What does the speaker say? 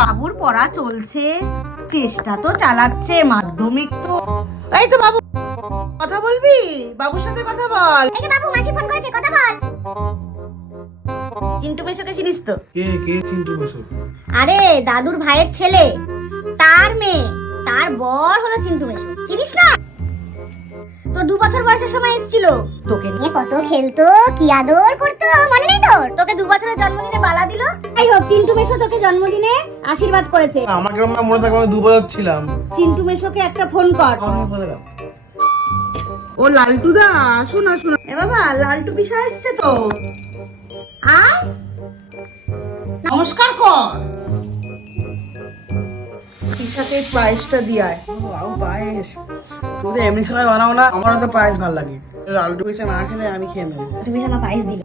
বাবুর পড়া চলছে, চেষ্টা তো চালাচ্ছে, মাধ্যমিক তো। এই তো বাবু, কথা বলবি? বাবুর সাথে কথা বল। এই যে বাবু, মাসি ফোন করেছে, কথা বল। চিন্টু মেশোকে চিনিস তো? কে চিন্টু মেশো? আরে দাদুর ভাইয়ের ছেলে, তার মেয়ে, তার বর হলো চিন্টু মেশো, চিনিস না? তো 2 বছর বয়সের সময় এসেছিল, তোকে নিয়ে কত খেলতো, কি আদর করতো, মনে নেই তোর? তোকে 2 বছরের জন্মদিনে বালা দিল। যাই হোক, চিন্টু মেশো তোকে জন্মদিনে আশীর্বাদ করেছে। আমার কেমন মনে থাকে, আমি 2 বছর ছিলাম। চিন্টু মেশোকে একটা ফোন কর। আমাকে বলে দাও। ও লালটুদা, আসুন আসুন। এ বাবা, লালটু পিসা এসছে তো। আয়, নমস্কার কর। পিসাকে পায়েসটা দিয়ায়। বাবু পায়েস, তুমি তো এমনি সময় বানাও না, আমারও তো পায়েস ভালো লাগে। লালটু এসে না খেলে আমি খেয়ে নেবো। তুমি আমার পায়েস দিলে।